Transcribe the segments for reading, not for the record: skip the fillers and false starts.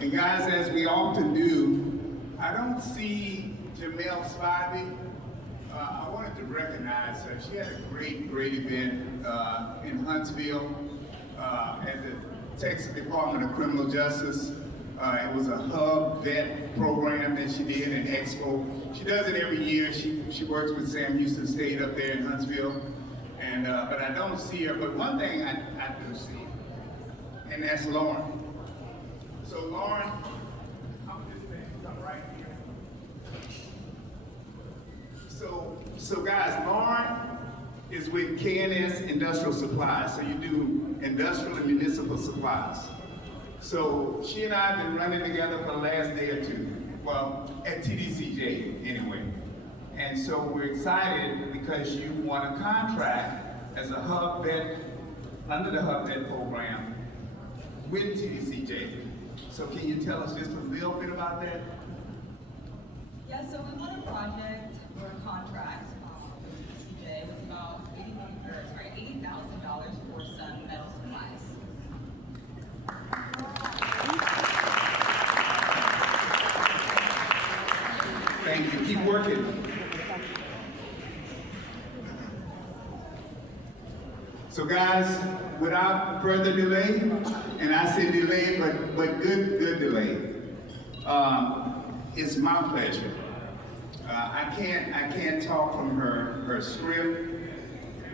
And guys, as we often do, I don't see Jamel Spivey. I wanted to recognize her. She had a great event in Huntsville at the Texas Department of Criminal Justice. It was a hub vet program that she did in Expo. She does it every year. She works with Sam Houston State up there in Huntsville. And but I don't see her. But one thing I do see, and that's Lauren. So Lauren, come right here. So guys, Lauren is with K&S Industrial Supplies. So you do industrial and municipal supplies. So she and I have been running together for the last day or two. Well, at TDCJ anyway. And so we're excited because you won a contract as a hub vet, under the hub vet program with TDCJ. So can you tell us just a little bit about that? Yeah, so we won a project or a contract with TDCJ with about $80,000 for some metal supplies. Thank you. Keep working. So guys, without further delay, and I say delay, but good delay, it's my pleasure. I can't talk from her script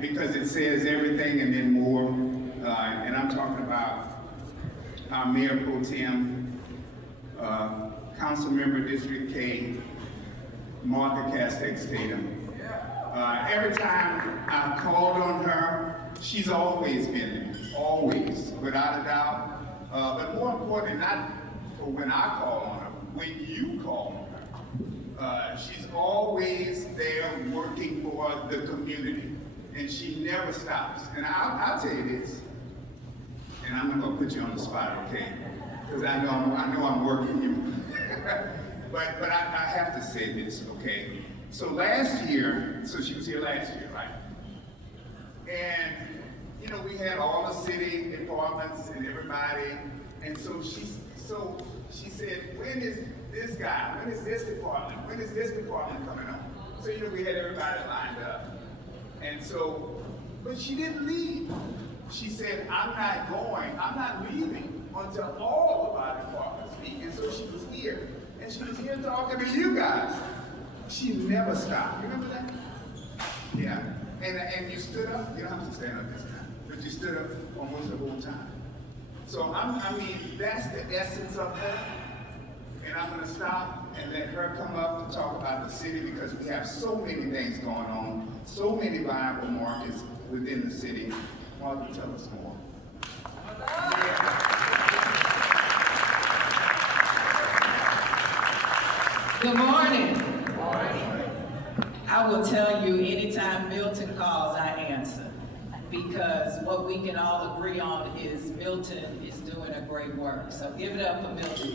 because it says everything and then more, and I'm talking about our Mayor Pro Tem, Council Member District K, Martha Castex Tatum. Every time I've called on her, she's always been there, always, without a doubt. But more important, not for when I call on her, when you call on her. She's always there working for the community, and she never stops. And I'll tell you this, and I'm not gonna put you on the spot, okay? Because I know I'm working you. but I have to say this, okay? So last year, so she was here last year, right? And, you know, we had all the city departments and everybody, and so she said, when is this guy, when is this department coming up? So, you know, we had everybody lined up. And so, but she didn't leave. She said, I'm not leaving until all of our departments meet. And so she was here, and she was here talking to you guys. She never stopped. Remember that? Yeah. And you stood up. You don't have to stand up this time, but you stood up almost the whole time. So I mean, that's the essence of her. And I'm going to stop and let her come up to talk about the city because we have so many things going on, so many viable markets within the city. Martha, tell us more. Yeah. Good morning. I will tell you, anytime Milton calls, I answer. Because what we can all agree on is Milton is doing a great work. So give it up for Milton.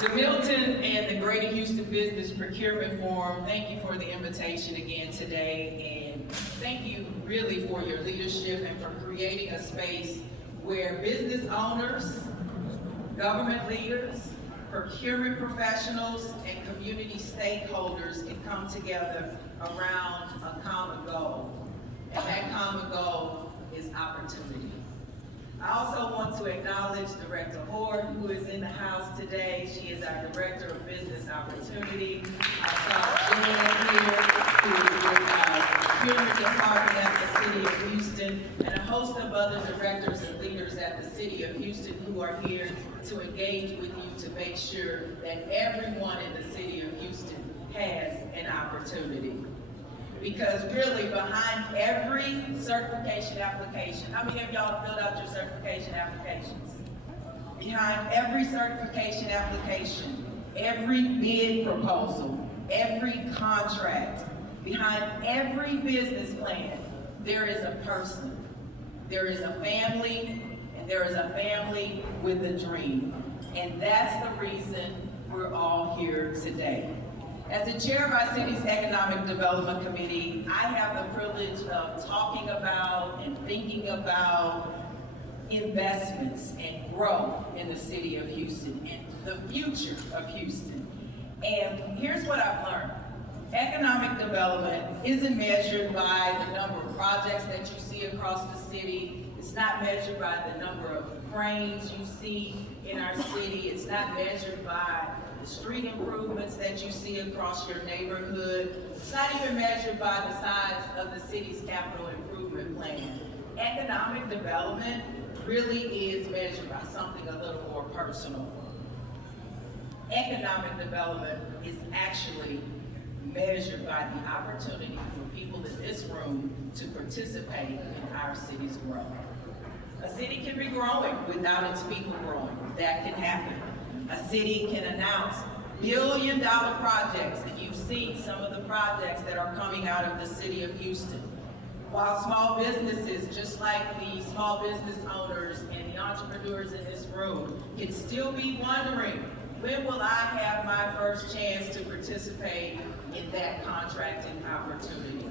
To Milton and the Greater Houston Business Procurement Forum, thank you for the invitation again today. And thank you really for your leadership and for creating a space where business owners, government leaders, procurement professionals, and community stakeholders can come together around a common goal. And that common goal is opportunity. I also want to acknowledge Director Hoare, who is in the house today. She is our Director of Business Opportunity. I saw Jen here, who is with our Procurement Department at the City of Houston, and a host of other directors and leaders at the City of Houston who are here to engage with you to make sure that everyone in the City of Houston has an opportunity. Because really, behind every certification application, how many of y'all filled out your certification applications? Behind every certification application, every bid proposal, every contract, behind every business plan, there is a person, there is a family, and there is a family with a dream. And that's the reason we're all here today. As the chair of our city's Economic Development Committee, I have the privilege of talking about and thinking about investments and growth in the city of Houston and the future of Houston. And here's what I've learned. Economic development isn't measured by the number of projects that you see across the city. It's not measured by the number of cranes you see in our city. It's not measured by the street improvements that you see across your neighborhood. It's not even measured by the size of the city's capital improvement plan. Economic development really is measured by something a little more personal. Economic development is actually measured by the opportunity for people in this room to participate in our city's growth. A city can be growing without its people growing. That can happen. A city can announce billion-dollar projects, and you've seen some of the projects that are coming out of the city of Houston. While small businesses, just like the small business owners and the entrepreneurs in this room, can still be wondering, when will I have my first chance to participate in that contracting opportunity?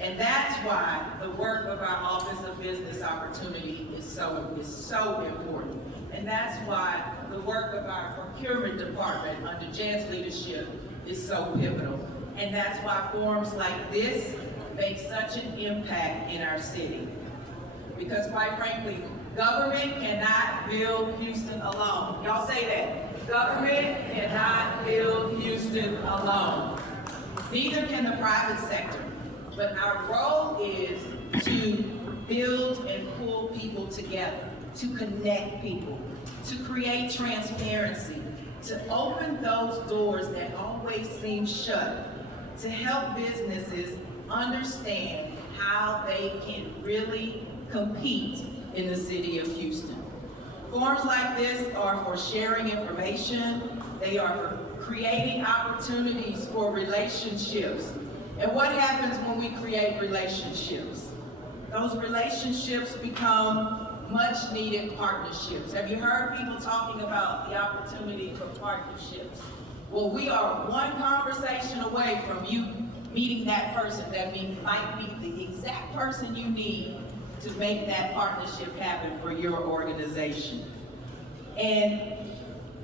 And that's why the work of our Office of Business Opportunity is so important. And that's why the work of our Procurement Department under Jan's leadership is so pivotal. And that's why forums like this make such an impact in our city. Because quite frankly, government cannot build Houston alone. Y'all say that. Government cannot build Houston alone. Neither can the private sector. But our role is to build and pull people together, to connect people, to create transparency, to open those doors that always seem shut, to help businesses understand how they can really compete in the city of Houston. Forums like this are for sharing information. They are for creating opportunities for relationships. And what happens when we create relationships? Those relationships become much needed partnerships. Have you heard people talking about the opportunity for partnerships? Well, we are one conversation away from you meeting that person that might be the exact person you need to make that partnership happen for your organization. And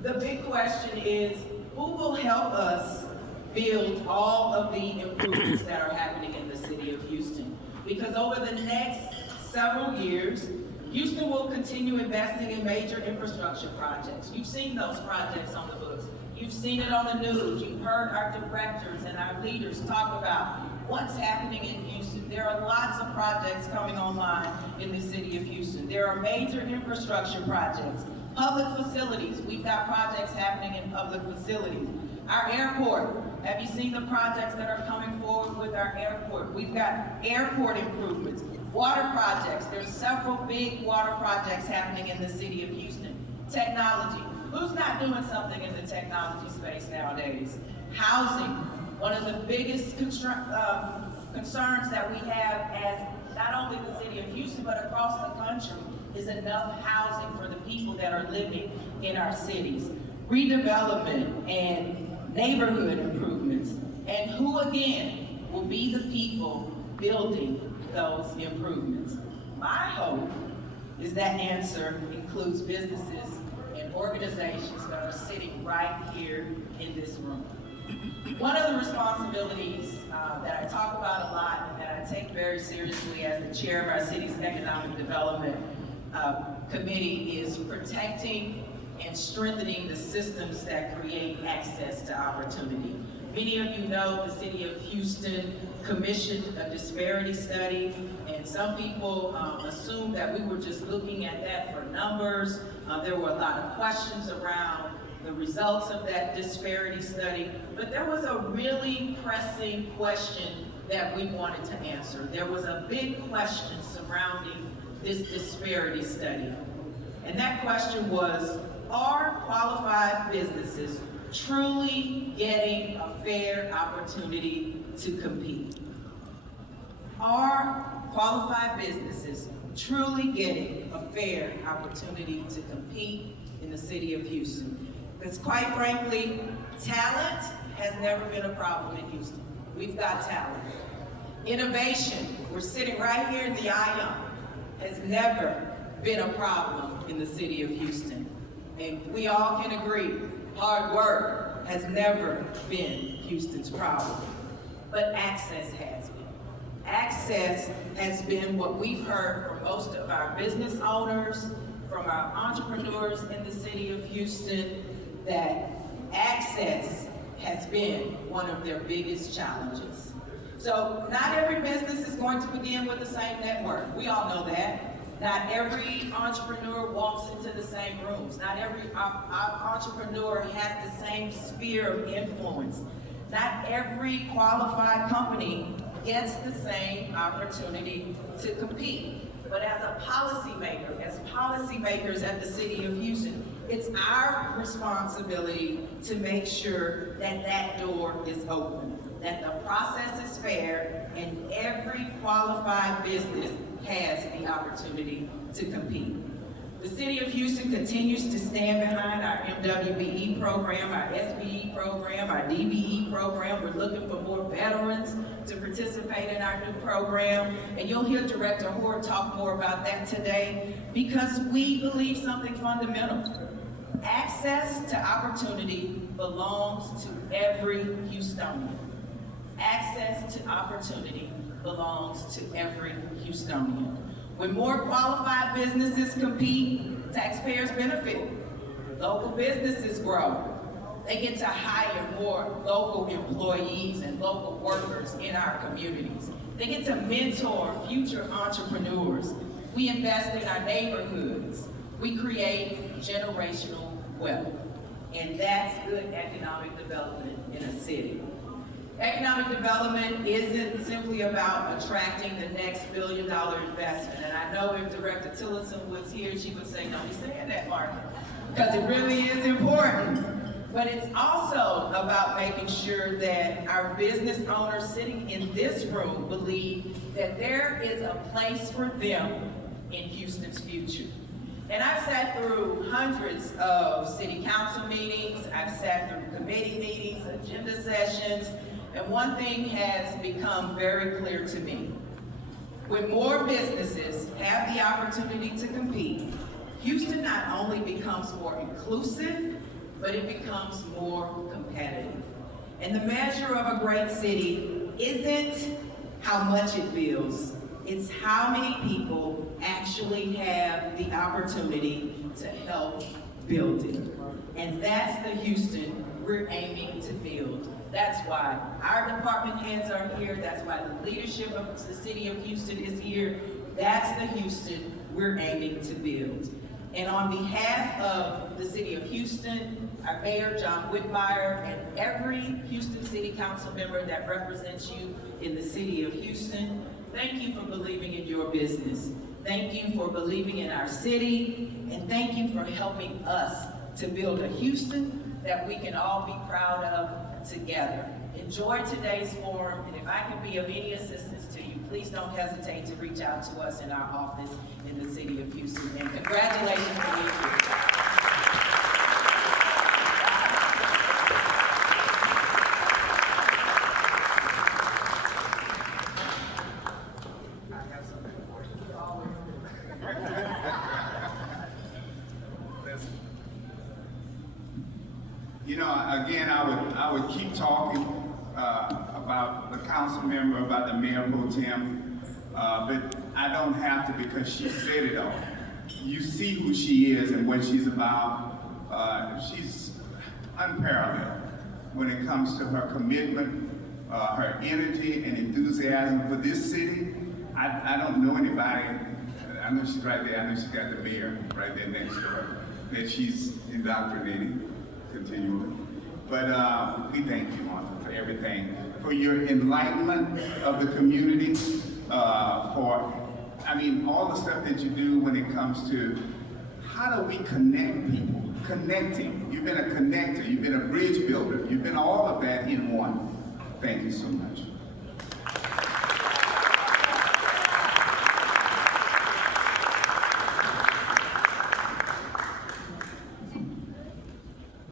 the big question is, who will help us build all of the improvements that are happening in the city of Houston? Because over the next several years, Houston will continue investing in major infrastructure projects. You've seen those projects on the books. You've seen it on the news. You've heard our directors and our leaders talk about what's happening in Houston. There are lots of projects coming online in the city of Houston. There are major infrastructure projects. Public facilities. We've got projects happening in public facilities. Our airport. Have you seen the projects that are coming forward with our airport? We've got airport improvements, water projects. There's several big water projects happening in the city of Houston. Technology. Who's not doing something in the technology space nowadays? Housing. One of the biggest concerns that we have as not only the city of Houston, but across the country, is enough housing for the people that are living in our cities. Redevelopment and neighborhood improvements, and who again will be the people building those improvements? My hope is that answer includes businesses and organizations that are sitting right here in this room. One of the responsibilities that I talk about a lot and that I take very seriously as the chair of our city's economic development committee is protecting and strengthening the systems that create access to opportunity. Many of you know the city of Houston commissioned a disparity study, and some people assumed that we were just looking at that for numbers. There were a lot of questions around the results of that disparity study, but there was a really pressing question that we wanted to answer. There was a big question surrounding this disparity study, and that question was, are qualified businesses truly getting a fair opportunity to compete? Are qualified businesses truly getting a fair opportunity to compete in the city of Houston? Because quite frankly, talent has never been a problem in Houston. We've got talent. Innovation, we're sitting right here in the ION, has never been a problem in the city of Houston. And we all can agree, hard work has never been Houston's problem, but access has been. Access has been what we've heard from most of our business owners, from our entrepreneurs in the city of Houston, that access has been one of their biggest challenges. So not every business is going to begin with the same network. We all know that. Not every entrepreneur walks into the same rooms. Not every entrepreneur has the same sphere of influence. Not every qualified company gets the same opportunity to compete. But as a policymaker, as policymakers at the city of Houston, it's our responsibility to make sure that that door is open, that the process is fair, and every qualified business has the opportunity to compete. The city of Houston continues to stand behind our MWBE program, our SBE program, our DBE program. We're looking for more veterans to participate in our new program. And you'll hear Director Hoare talk more about that today, because we believe something fundamental. Access to opportunity belongs to every Houstonian. Access to opportunity belongs to every Houstonian. When more qualified businesses compete, taxpayers benefit. Local businesses grow. They get to hire more local employees and local workers in our communities. They get to mentor future entrepreneurs. We invest in our neighborhoods. We create generational wealth. And that's good economic development in a city. Economic development isn't simply about attracting the next billion-dollar investment. And I know if Director Tillotson was here, she would say, don't be saying that, Mark, because it really is important. But it's also about making sure that our business owners sitting in this room believe that there is a place for them in Houston's future. And I've sat through hundreds of city council meetings, I've sat through committee meetings, agenda sessions, and one thing has become very clear to me. When more businesses have the opportunity to compete, Houston not only becomes more inclusive, but it becomes more competitive. And the measure of a great city isn't how much it builds, it's how many people actually have the opportunity to help build it. And that's the Houston we're aiming to build. That's why our department heads are here. That's why the leadership of the city of Houston is here. That's the Houston we're aiming to build. And on behalf of the city of Houston, our mayor, John Whitmire, and every Houston City Council member that represents you in the city of Houston, thank you for believing in your business. Thank you for believing in our city, and thank you for helping us to build a Houston that we can all be proud of together. Enjoy today's forum, and if I can be of any assistance to you, please don't hesitate to reach out to us in our office in the city of Houston. And congratulations to you. You know, again, I would keep talking about the council member, about the mayor pro tem, but I don't have to, because she said it all. You see who she is and what she's about. She's unparalleled when it comes to her commitment, her energy and enthusiasm for this city. I don't know anybody, I know she's right there, I know she's got the mayor right there next to her, that she's indoctrinating continually. But we thank you, Martha, for everything, for your enlightenment of the community, for, I mean, all the stuff that you do when it comes to how do we connect people, connecting. You've been a connector, you've been a bridge builder, you've been all of that in one. Thank you so much.